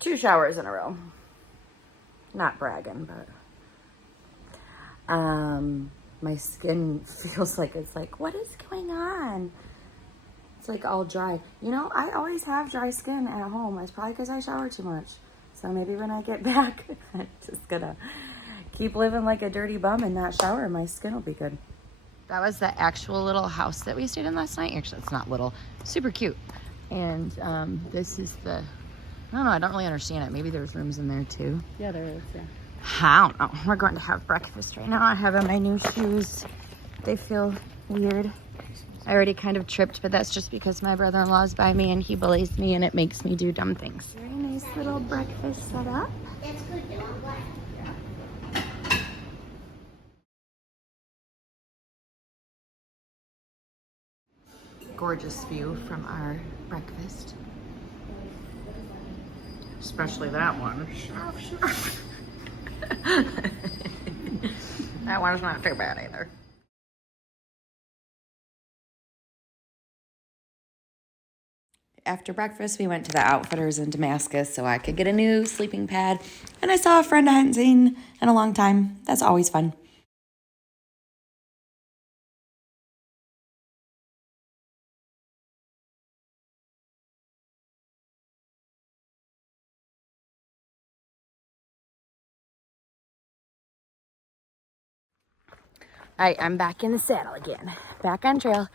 2 showers in a row. Not bragging, but my skin feels like it's like, what is going on? It's like all dry. You know, I always have dry skin at home. It's probably because I shower too much. So maybe when I get back, I'm just gonna keep living like a dirty bum and not shower. My skin will be good. That was the actual little house that we stayed in last night. Actually, it's not little, super cute. And this is the, I don't know, I don't really understand it. Maybe there's rooms in there too. Yeah, there is, yeah. I don't know. We're going to have breakfast right now. I have on my new shoes. They feel weird. I already kind of tripped, but that's just because my brother-in-law's by me and he bullies me and it makes me do dumb things. Very nice little breakfast setup. That's good though, I'm glad. Gorgeous view from our breakfast. Especially that one. That one's not too bad either. After breakfast, we went to the Outfitters in Damascus so I could get a new sleeping pad. And I saw a friend I hadn't seen in a long time. That's always fun. All right, I'm back in the saddle again. Back on trail.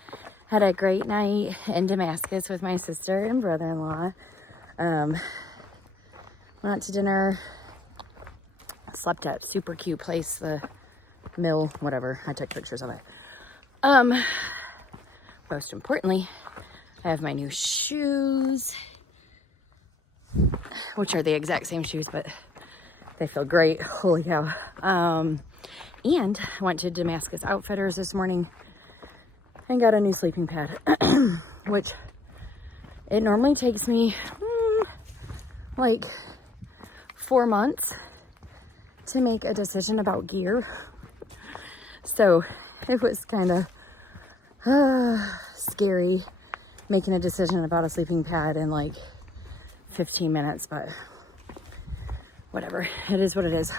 Had a great night in Damascus with my sister and brother-in-law. Went out to dinner. Slept at a super cute place, the mill, whatever. I took pictures of it. Most importantly, I have my new shoes, which are the exact same shoes, but they feel great. Holy cow. And I went to Damascus Outfitters this morning and got a new sleeping pad, which it normally takes me like 4 months to make a decision about gear. So it was kind of scary making a decision about a sleeping pad in like 15 minutes, but whatever. It is what it is.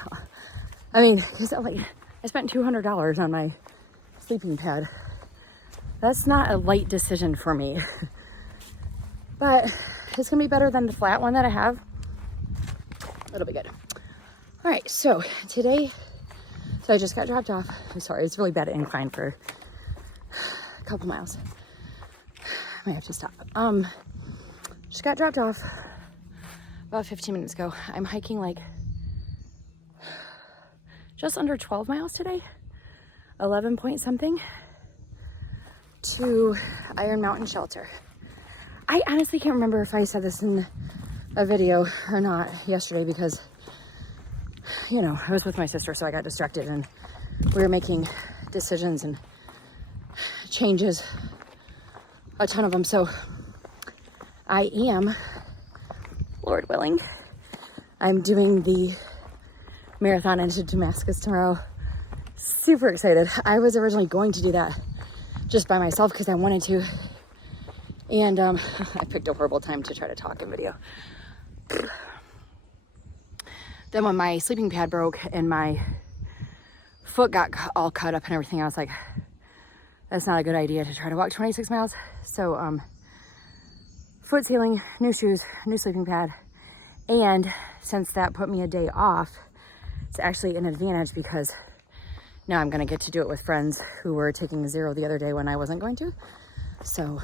I mean, because I spent $200 on my sleeping pad. That's not a light decision for me. But it's gonna be better than the flat one that I have. It'll be good. All right, so today, I just got dropped off. I'm sorry, it's really bad incline for a couple miles. I might have to stop. Just got dropped off about 15 minutes ago. I'm hiking like just under 12 miles today, 11 point something, to Iron Mountain Shelter. I honestly can't remember if I said this in a video or not yesterday because, you know, I was with my sister, so I got distracted and we were making decisions and changes, a ton of them. So I am, Lord willing, I'm doing the marathon into Damascus tomorrow. Super excited. I was originally going to do that just by myself because I wanted to, and I picked a horrible time to try to talk in video. Then when my sleeping pad broke and my foot got all cut up and everything, I was like, that's not a good idea to try to walk 26 miles. So foot's healing, new shoes, new sleeping pad, and since that put me a day off, it's actually an advantage because now I'm gonna get to do it with friends who were taking zero the other day when I wasn't going to. So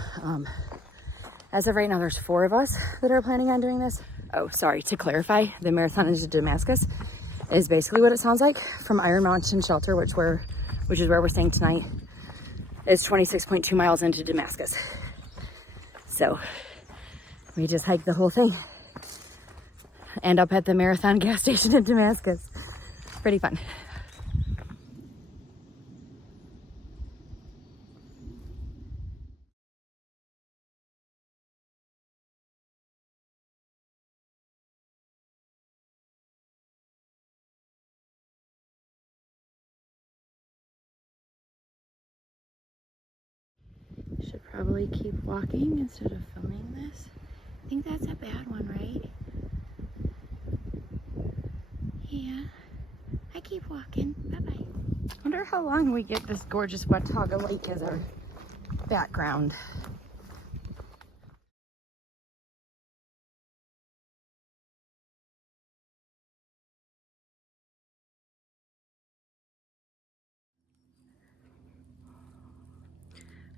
as of right now, there's 4 of us that are planning on doing this. Oh, sorry, to clarify, the marathon into Damascus is basically what it sounds like from Iron Mountain Shelter, which is where we're staying tonight. It's 26.2 miles into Damascus. So we just hiked the whole thing. End up at the marathon gas station in Damascus. Pretty fun. Should probably keep walking instead of filming this. I think that's a bad one, right? keep walking. Bye-bye. Wonder how long we get this gorgeous Watauga Lake as our background.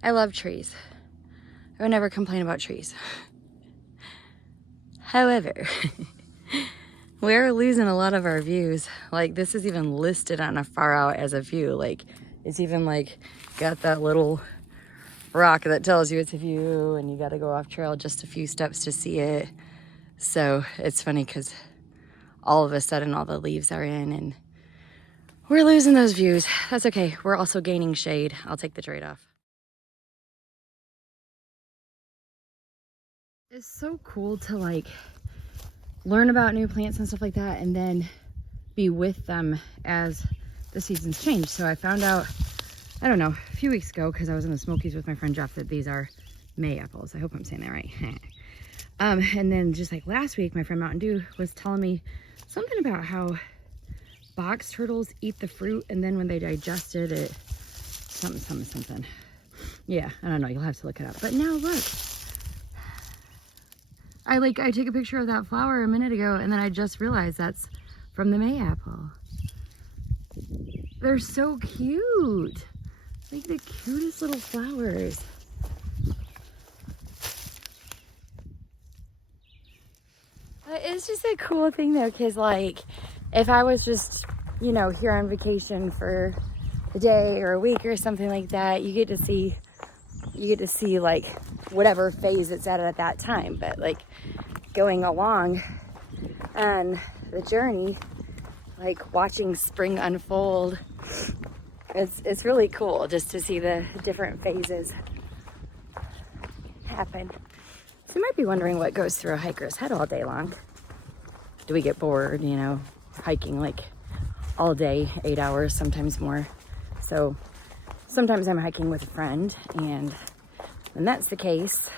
I love trees. I would never complain about trees. However, we're losing a lot of our views. Like, this is even listed on a far out as a view. Like, it's even like got that little rock that tells you it's a view, and you got to go off trail just a few steps to see it. So it's funny because all of a sudden all the leaves are in and we're losing those views. That's okay. We're also gaining shade. I'll take the trade-off. It's so cool to like learn about new plants and stuff like that, and then be with them as the seasons change. So I found out, I don't know, a few weeks ago, because I was in the Smokies with my friend Jeff, that these are May apples. I hope I'm saying that right. And then just like last week, my friend Mountain Dew was telling me something about how box turtles eat the fruit, and then when they digest it, it something. Yeah, I don't know. You'll have to look it up. But now look. I took a picture of that flower a minute ago, and then I just realized that's from the May apple. They're so cute. Like the cutest little flowers. It's just a cool thing though, because like if I was just, you know, here on vacation for a day or a week or something like that, you get to see like whatever phase it's at that time. But like going along on the journey, like watching spring unfold, it's really cool just to see the different phases happen. So you might be wondering what goes through a hiker's head all day long. Do we get bored, you know, hiking like all day, 8 hours, sometimes more? So sometimes I'm hiking with a friend, and when that's the case,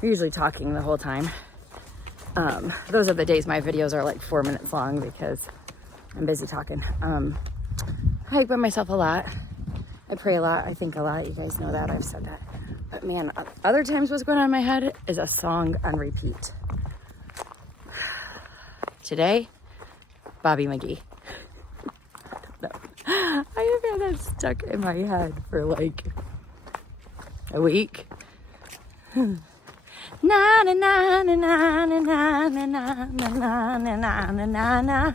we're usually talking the whole time. Those are the days my videos are like 4 minutes long because I'm busy talking. I hike by myself a lot. I pray a lot. I think a lot. You guys know that. I've said that. But man, other times what's going on in my head is a song on repeat. Today, Bobby McGee. No. I have had that stuck in my head for like a week. Na na na na na na na na na na na na na na.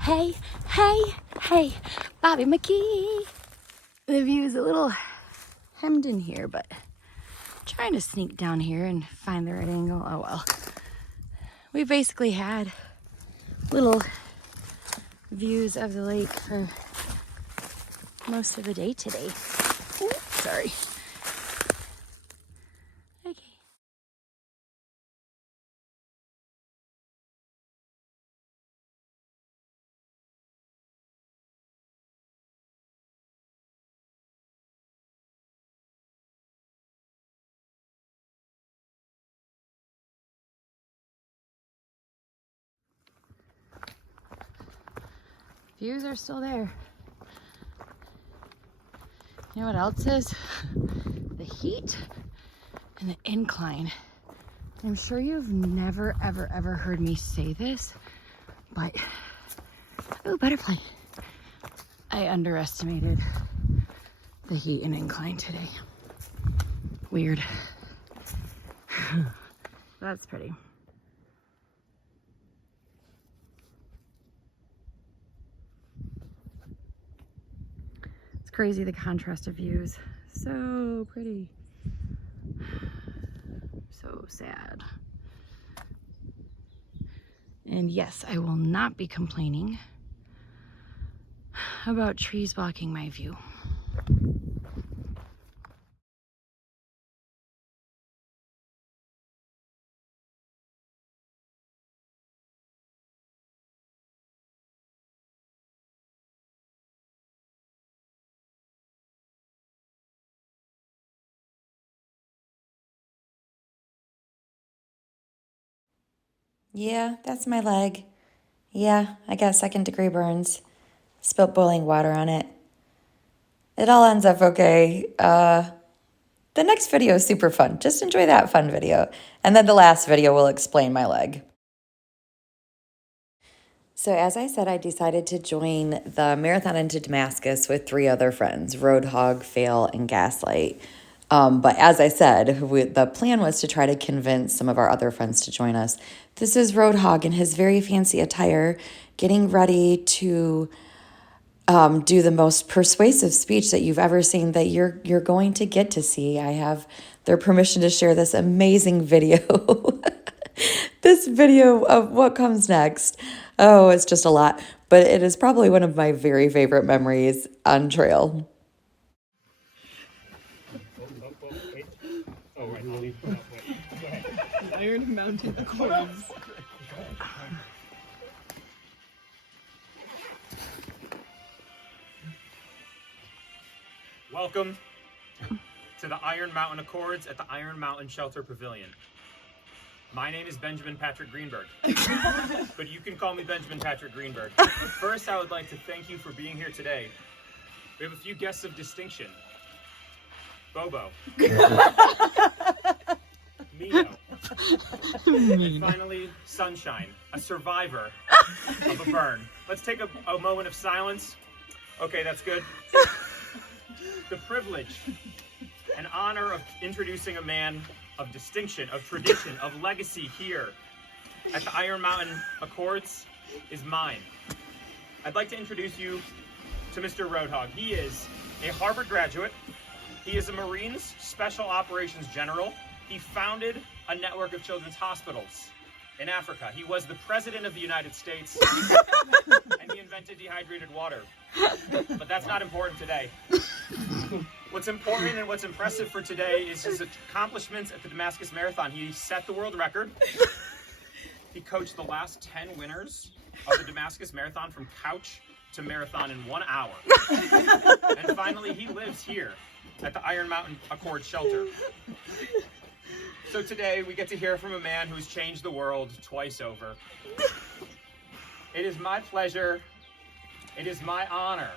Hey, hey, hey, Bobby McGee. The view's a little hemmed in here, but I'm trying to sneak down here and find the right angle. Oh well. We basically had little views of the lake for most of the day today. Ooh, sorry. Okay. Views are still there. You know what else is? The heat and the incline. I'm sure you've never, ever, ever heard me say this, but, oh, butterfly. I underestimated the heat and incline today. Weird. That's pretty. It's crazy, the contrast of views. So pretty. So sad. And yes, I will not be complaining about trees blocking my view. Yeah, that's my leg. Yeah, I got second-degree burns. spilt boiling water on it. It all ends up okay. The next video is super fun. Just enjoy that fun video. And then the last video will explain my leg. So as I said, I decided to join the Marathon into Damascus with 3 other friends, Roadhog, Fail, and Gaslight. But as I said, the plan was to try to convince some of our other friends to join us. This is Roadhog in his very fancy attire, getting ready to do the most persuasive speech that you've ever seen, that you're going to get to see. I have their permission to share this amazing video. This video of what comes next. Oh, it's just a lot, but it is probably one of my very favorite memories on trail. Iron Mountain Accords. Welcome to the Iron Mountain Accords at the Iron Mountain Shelter Pavilion. My name is Benjamin Patrick Greenberg, but you can call me Benjamin Patrick Greenberg. First, I would like to thank you for being here today. We have a few guests of distinction. Bobo. Mino. And finally, Sunshine, a survivor of a burn. Let's take a moment of silence. Okay, that's good. The privilege and honor of introducing a man of distinction, of tradition, of legacy here at the Iron Mountain Accords is mine. I'd like to introduce you to Mr. Roadhog. He is a Harvard graduate. He is a Marines Special Operations General. He founded a network of children's hospitals in Africa. He was the President of the United States, and he invented dehydrated water. But that's not important today. What's important and what's impressive for today is his accomplishments at the Damascus Marathon. He set the world record. He coached the last 10 winners of the Damascus Marathon from couch to marathon in 1 hour. And finally, he lives here at the Iron Mountain Accord Shelter. So today, we get to hear from a man who's changed the world twice over. It is my pleasure, it is my honor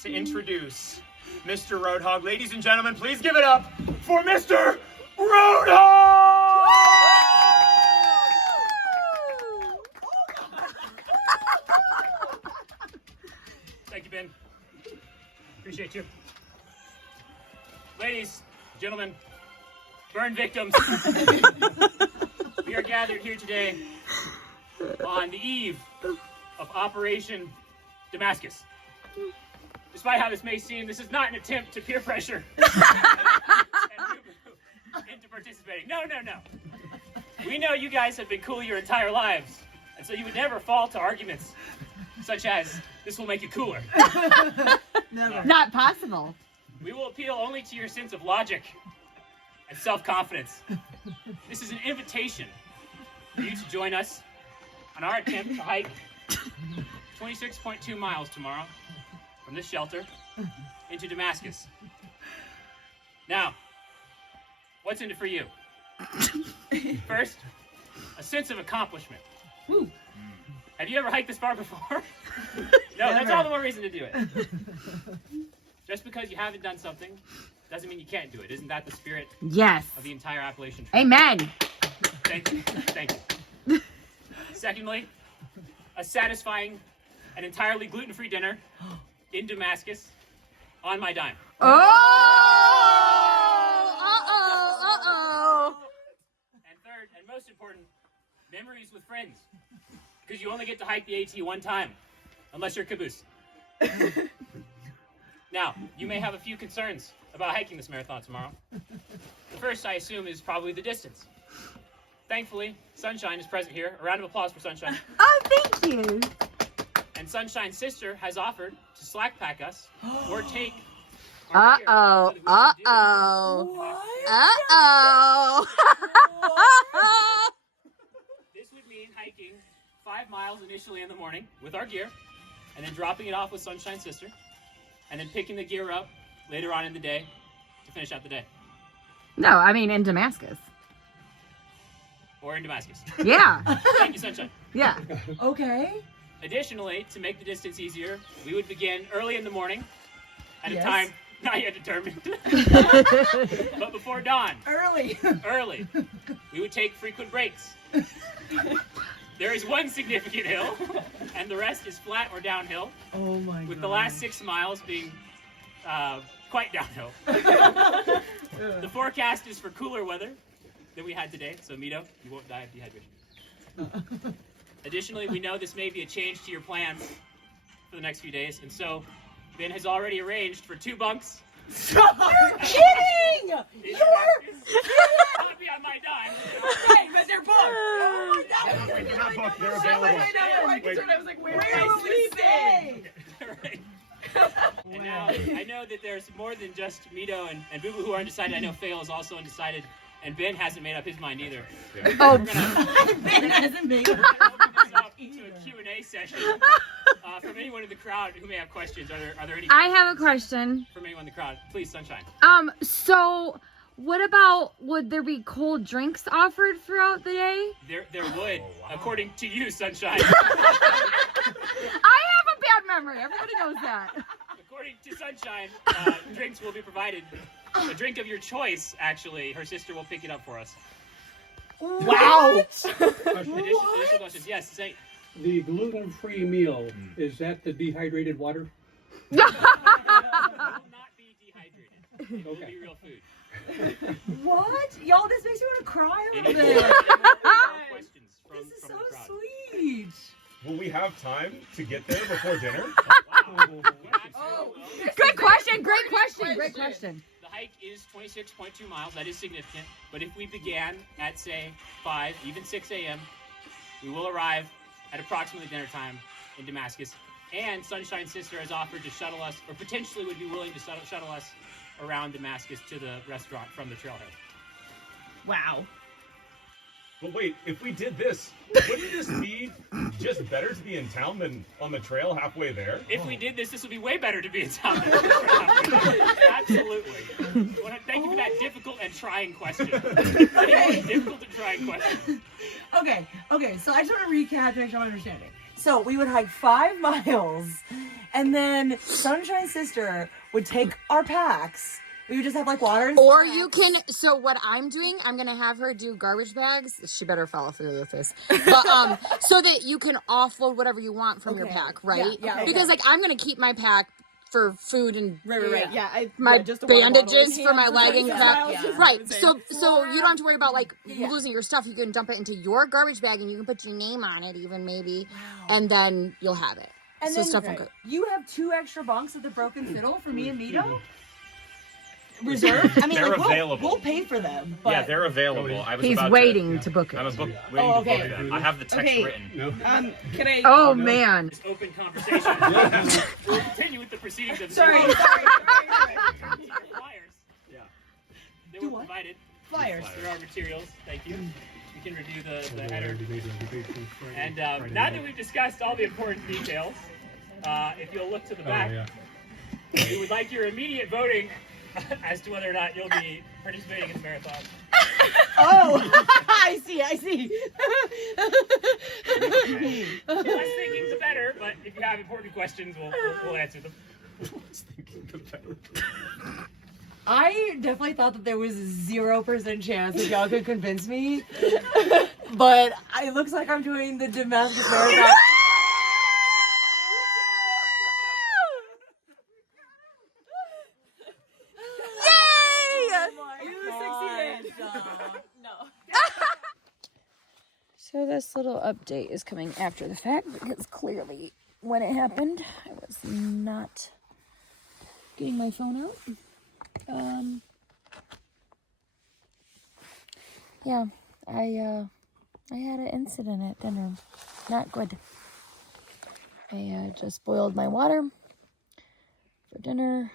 to introduce Mr. Roadhog. Ladies and gentlemen, please give it up for Mr. Roadhog! Thank you, Ben. Appreciate you. Ladies, gentlemen, burn victims, we are gathered here today on the eve of Operation Damascus. Despite how this may seem, this is not an attempt to peer pressure and into participating. No. We know you guys have been cool your entire lives, and so you would never fall to arguments such as, this will make you cooler. Never. Not possible. We will appeal only to your sense of logic and self-confidence. This is an invitation for you to join us on our attempt to hike 26.2 miles tomorrow from this shelter into Damascus. Now, what's in it for you? First, a sense of accomplishment. Woo. Have you ever hiked this far before? No, that's all the more reason to do it. Just because you haven't done something doesn't mean you can't do it. Isn't that the spirit Yes. of the entire Appalachian Trail? Amen. Thank you. Secondly, a satisfying and entirely gluten-free dinner in Damascus on my dime. And third, and most important, memories with friends. Because you only get to hike the AT one time, unless you're caboose. Now, you may have a few concerns about hiking this marathon tomorrow. The first, I assume, is probably the distance. Thankfully, Sunshine is present here. A round of applause for Sunshine. Oh, thank you. And Sunshine's sister has offered to slack pack us or take our gear Uh-oh. so that we can Uh-oh. This would mean hiking 5 miles initially in the morning with our gear, and then dropping it off with Sunshine's sister, and then picking the gear up later on in the day to finish out the day. No, I mean in Damascus. Or in Damascus. Yeah. Thank you, Sunshine. Yeah. Okay. Additionally, to make the distance easier, we would begin early in the morning at Yes. a time not yet determined, but before dawn. Early. Early. We would take frequent breaks. There is one significant hill, and the rest is flat or downhill, Oh my god. with the last 6 miles being quite downhill. The forecast is for cooler weather than we had today, so Mito, you won't die of dehydration. Additionally, we know this may be a change to your plans for the next few days, and so Ben has already arranged for 2 bunks. You're kidding! Not be on my dime. Right, but they're booked. Oh my god. Wait, they're not booked. They're I available. was like, where will we stay? Right. And now I know that there's more than just Mito and Boo Boo who are undecided. I know Fail is also undecided, and Ben hasn't made up his mind either. Oh, Ben hasn't made it. Open this up to a Q&A session from anyone in the crowd who may have questions. Are there any I have a question. from anyone in the crowd? Please, Sunshine. So what about, would there be cold drinks offered throughout the day? There would, according to you, Sunshine. I have a bad memory. Everybody knows that. According to Sunshine, drinks will be provided. A drink of your choice, actually. Her sister will pick it up for us. Wow. Additional questions. Yes, say. The gluten-free meal, is that the dehydrated water? It will not be dehydrated. It will Okay. be real food. What? Y'all, this makes me want to cry a Any little bit. questions from This is the so crowd? sweet. Will we have time to get there before dinner? Oh, Good question. Great question. Great question. The hike is 26.2 miles. That is significant. But if we began at, say, 5, even 6 a.m., we will arrive at approximately dinner time in Damascus. And Sunshine's sister has offered to shuttle us, or potentially would be willing to shuttle us around Damascus to the restaurant from the trailhead. wow. But wait, if we did this, wouldn't this be just better to be in town than on the trail halfway there? If we did this would be way better to be in town than Absolutely. Well, thank you for that difficult and trying question. Difficult and trying question. Okay, so I just want to recap to make sure I'm understanding. So we would hike 5 miles, and then Sunshine's sister would take our packs. We would just have like water and Or snacks. you can, so what I'm doing, I'm going to have her do garbage bags. She better follow through with this. But, so that you can offload whatever you want from your Okay. pack, right? Yeah, okay. Because like I'm going to keep my pack for food and Right. Yeah, my just a water bottle bandages in for my hand leg and 26 crap. miles. Yeah. Right. So you don't have to worry about like Yeah. losing your stuff. You can dump it into your garbage bag and you can put your name on it even maybe. And then you'll have it. And so then stuff will go. you have 2 extra bunks of the broken fiddle for me and Mito. Reserved? I mean, They're like, available. We'll pay for them. But Yeah, they're available. I was He's about waiting to book it. I was waiting Oh, to okay. book them. I have the text Okay. written. No? Can I? Oh man. Just open conversation. We'll continue with the proceedings of the Sorry. Your flyers. Yeah. They Do were what? provided. Flyers. There are materials. Thank you. We can review the header. And now that we've discussed all the important details, if you'll look to the back, we would like your immediate voting as to whether or not you'll be participating in the marathon. Oh, I see. Less thinking the better, but if you have important questions, we'll answer them. I definitely thought that there was 0% chance that y'all could convince me. But it looks like I'm doing the Damascus Marathon. So this little update is coming after the fact because clearly when it happened, I was not getting my phone out. Yeah, I had an incident at dinner. Not good. I just boiled my water for dinner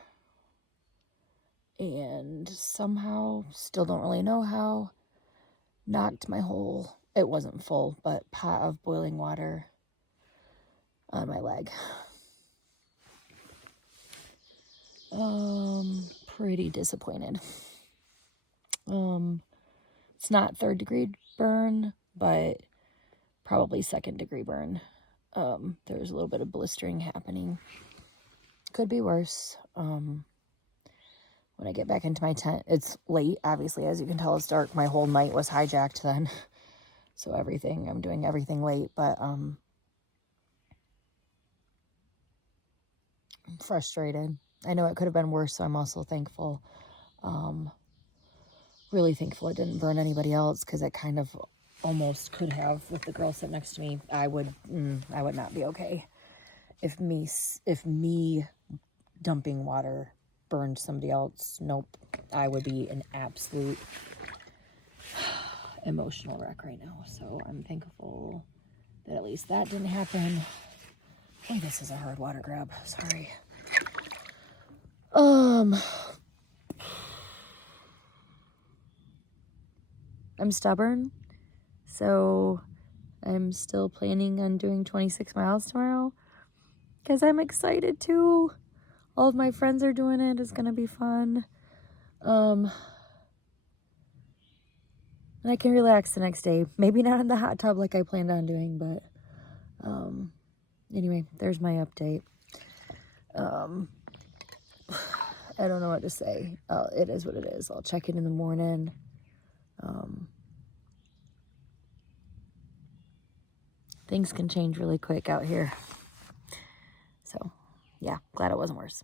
and somehow, still don't really know how, knocked my whole, it wasn't full, but pot of boiling water on my leg. Pretty disappointed. It's not 3rd degree burn, but probably 2nd degree burn. There's a little bit of blistering happening. Could be worse. When I get back into my tent, it's late, obviously, as you can tell, it's dark. My whole night was hijacked then. So I'm doing everything late, but I'm frustrated. I know it could have been worse, so I'm also thankful. Really thankful it didn't burn anybody else, because it kind of almost could have with the girl sitting next to me. I would not be okay if me dumping water burned somebody else. Nope. I would be an absolute emotional wreck right now. So I'm thankful that at least that didn't happen. Boy, this is a hard water grab. Sorry. I'm stubborn, so I'm still planning on doing 26 miles tomorrow because I'm excited too. All of my friends are doing it. It's gonna be fun. And I can relax the next day. Maybe not in the hot tub like I planned on doing, but anyway, there's my update. I don't know what to say. It is what it is. I'll check it in the morning. Things can change really quick out here. So, yeah, glad it wasn't worse.